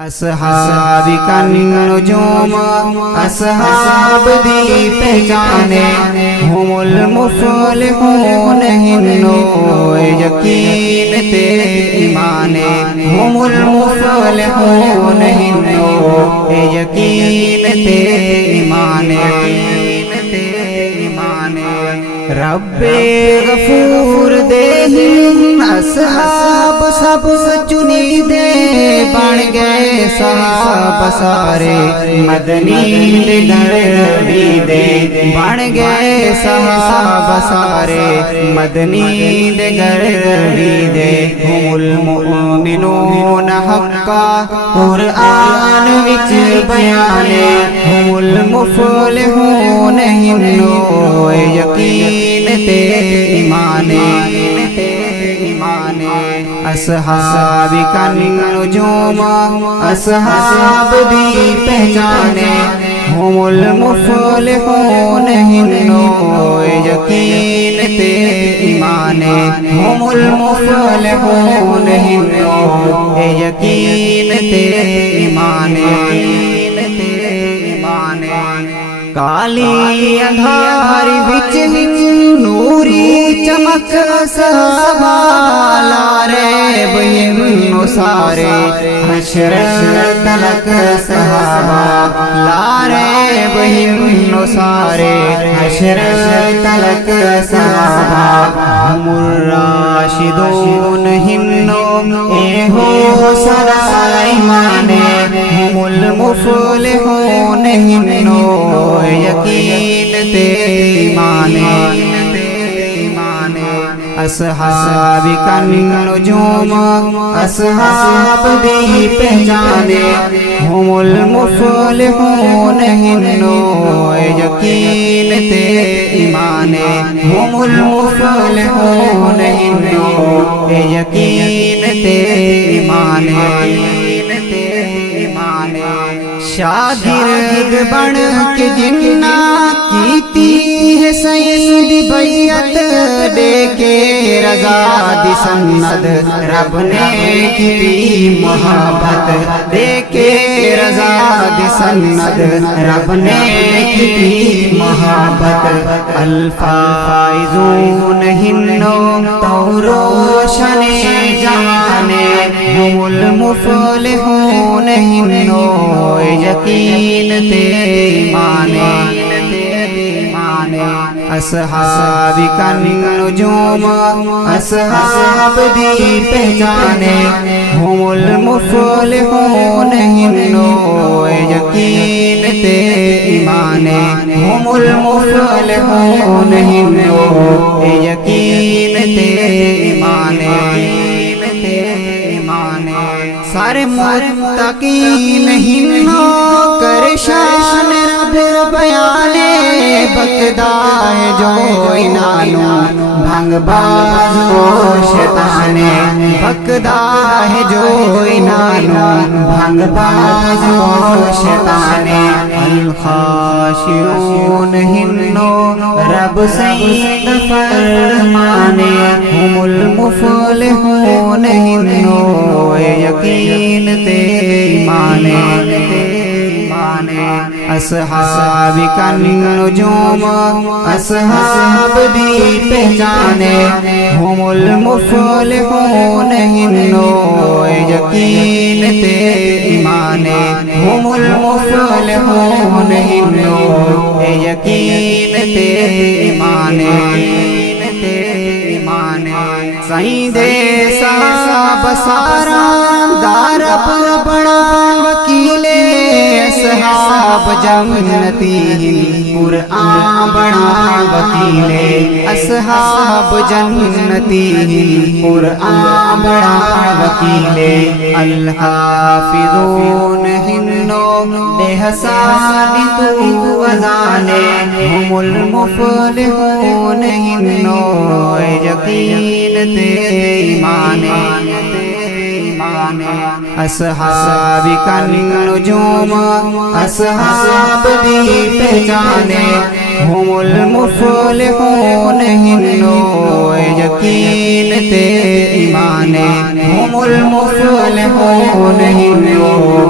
اصحاب کا نجوم اصحاب دی پہچانے ہم المفلحون ہنو یقین تے ایمانے ہم المفلحون ہنو یقین تے ایمانے رب غفور دے اصحاب سب چنی دے بن گئے صحابہ سارے مدنی دے گھر بھی دے بن گئے صحابہ سارے مدنی دے گھر بھی دے ہم المؤمنون حقا قرآن وچ بیانے ہم المفلحون ہنو یقین تے ایمانے اصحاب کا نجوم اصحاب دی پہچانے ہم المفلحون ہنو یقین تے ایمانے ہم المفلحون ہنو یقین تے ایمانے کالی اندھار وچ نوری چمک صحابہ لارے بہنو سارے حشر تلک صحابہ لارے بہنو سارے حشر تلک صحابہ ہم الراشدون ہنو اے ہو سرا ایمانے ہم المفلحون ہنو یقین تے ایمانے اصحاب کا نجوم اصحاب دی پہچانے ہم المفلحون ہنو یقین تے ایمانے ہم المفلحون ہنو یقین تے ایمانے شاگرد بن کے جنہ کیتی ہے سید بیعت دے کے رضا دی سند رب نے کی محبت دے کے رضا دی سند رب نے کی محبت الفائزون ہنو تو روشن جانے ہم المفلحون ہنو یقین تے ایمانے اصحاب کا نجوم اصحاب دی پہچانے ہم المفلحون ہنو یقین تے ایمانے ہم المفلحون ہنو یقین تے ایمانے سارے متقین ہنو کر شان رب بیانے بکدا ہے جو انانو بھنگ باز و شیطانے بکدا ہے جو انانو بھنگ باز و شیطانے الخاشعون ہنو رب سید فرمانے ہم المفلحون ہنو یقین تے ایمانے اصحاب کا نجوم اصحاب دی پہچانے ہم المفلحون ہنو یقین تے ایمانے ہم المفلحون ہنو یقین تے ایمانے سائیں دے صاحب سارا دار بڑا وکیلے اصحاب جنتی قرآن بڑا وکیلے اصحاب جنتی قرآن بڑا وکیلے الحافظون ہنو بے حسان تو ازانے ہم المفلحون ہنو یقین تے ایمانے اصحاب کا نجوم اصحاب دی پہچانے ہم المفلحون ہنو یقین تے ایمانے ہم المفلحون ہنو